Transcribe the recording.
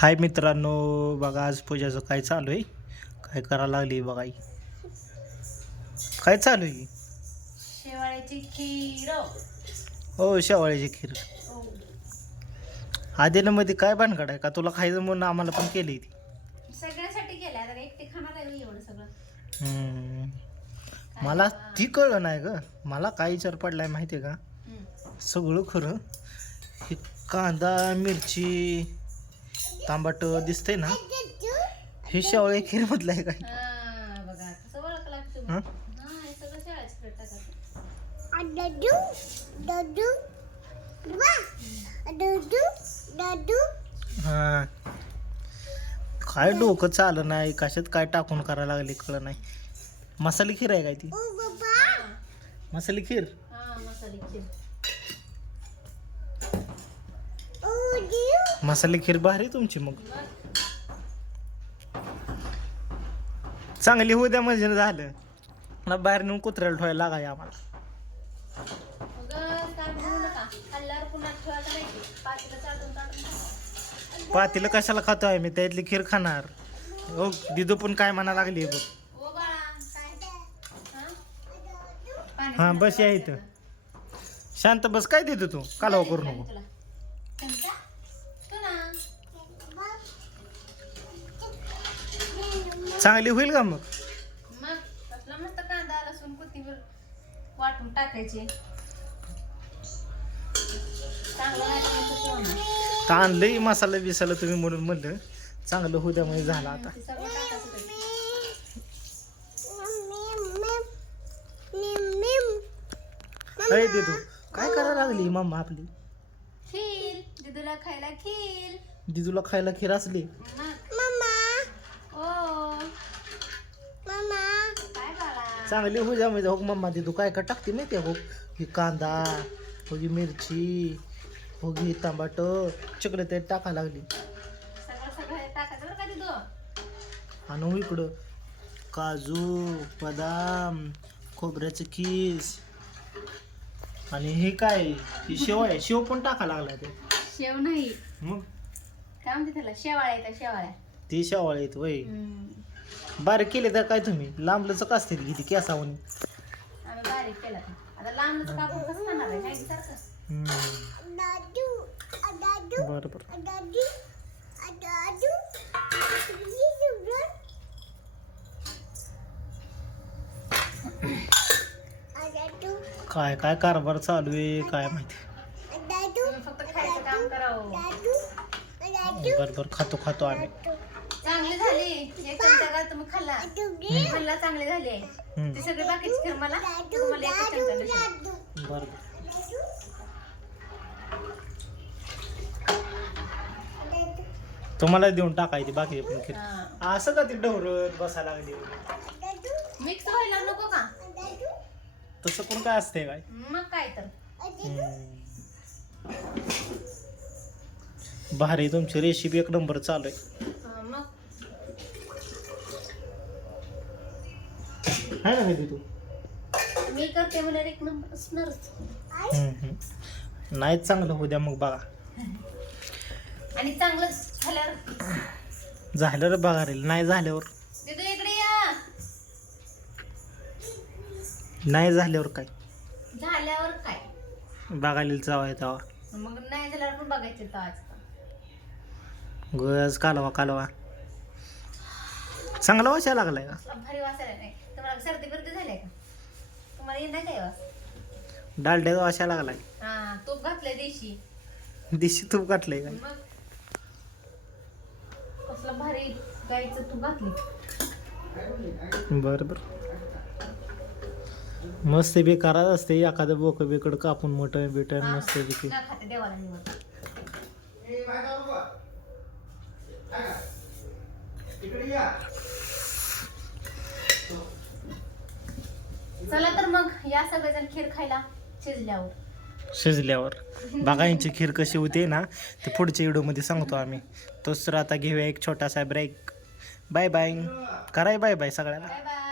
हाय मित्रांनो बघा आज पूजाचं काय चालू आहे? काय करायला लागली बघा ही. काय चालू आहे? शेवाळ्याची खीर. हो शेवाळ्याची खीर. आधीनं मध्ये काय भानगड आहे का? तुला खायचं म्हणून आम्हाला पण केली ती सगळ्यासाठी केल्या आता एकटे खाणार आहे मी एवढं सगळं. हम्म. मला ती कळलं नाही ग. मला काय विचार पडलाय माहिती आहे का? हम्म. सगळं खरं. हे कांदा मिरची तांबाट दिसतंय ना? हे शेवळे खीर मधलं आहे काय? बघा कसं हं? हा काय डोकं चाललं नाही कशात काय टाकून करायला लागले कळलं नाही. मसाली खीर आहे काय ती? मसाली खीर? हा मसाले खीर. मसाली खीर भारी तुमची मग. चांगली होऊ द्या म्हणजे झालं. मला बाहेर नेऊन कुत्र्याला ठेवायला लागाय आम्हाला. पातेलं कशाला खातो आहे मी त्यातली खीर खाणार. हो दिदू पण काय म्हणा लागली बघ. हा? बस या इथं. शांत बस. काय देतो तू? कालवा करू नको. चांगली होईल का मग? मग कसला मस्त कांदा लसूण कोथिंबीर वाटून टाकायची. चांगलं नाही तर मग कसं होणार? तर आणलंय मसाला बिसाला तुम्ही म्हणून म्हणलं. चांगलं होऊ द्या म्हणजे झालं आता. ते सगळं टाकायचं त्याच्यात. अरे देतो काय करायला लागली मम्मा आपली? खीर. दिदूला खायला खीर. दिदूला खायला खीर असली. मग चांगली द्या म्हणजे हो मम्मा दिदू काय काय टाकते माहिती हो? ही कांदा हो ही मिरची हो ही टमाट चिकलं ते टाकायला लागली आणि इकडं. काजू बदाम खोबऱ्याचं खीस. आणि हे काय? ही शेव आहे. शेव पण टाका लागला ते. शेव नाही. मग? काय म्हणते त्याला? शेवाळ्या येतात शेवाळ्या. ती शेवाळे येत वय. बारीक केले तर काय तुम्ही? लांबलंच का असते किती केसावून? आम्ही बारीक केला ते. आता लांबच कापून कसं खाणार आहे? काय सारखं. बरं बरं. काय काय कारभार चालू आहे? काय माहिती? तुम्ही फक्त खायचं काम करावं. बरं बरं. खातो खातो आम्ही. चांगली झाली. एक खाल्ला. खाल्ला चांगली झाली. ती सगळी बाकीची मला. तुम्हाला चमचा. बरं. देऊन टाकायची बाकी पण खीर. हा. असं का ती डवरत बसायला लागली? मिक्स व्हायला नको का? तसं पण काय असते काय मग काय तर. हम्म. भारी तुमची रेसिपी एक नंबर चालू आहे हा, मग आहे ना कधी तू. मी करते म्हणजे एक नंबर असणारच. नाही चांगलं होऊ द्या मग बघा. आणि चांगलं झाल्यावर. झालं रे बघा रे नाही झाल्यावर. दिदू इकडे या. नाही झाल्यावर काय? झाल्यावर काय? बघायला जावं आहे तेव्हा मग नाही झाल्यावर पण बघायचं तर आज गज कालवा कालवा. चांगला वाचा लागलाय का? असला भारी वासायला नाही तुम्हाला सर्दी बिर्दी झाली का? तुम्हाला नाही काय वास डालड्याचा वाशा लागलाय. हा तूप घातलंय देशी. दिशी तूप काटलंय काय? मग? कसलं भारी गाईचं तूप घातली बरं बरं. मस्त बेकारात असते एखादं बोकं बिकड कापून मटण बिटन मस्त पैकी. न खाते देवाला निवड. चला तर मग या सगळेजण खीर खायला शिजल्यावर. शिजल्यावर. बघा यांची खीर कशी होते ना ते पुढच्या व्हिडिओमध्ये सांगतो आम्ही. तोच तर आता घेऊया एक छोटासा ब्रेक बाय बाय कराय बाय बाय सगळ्याला बाय बाय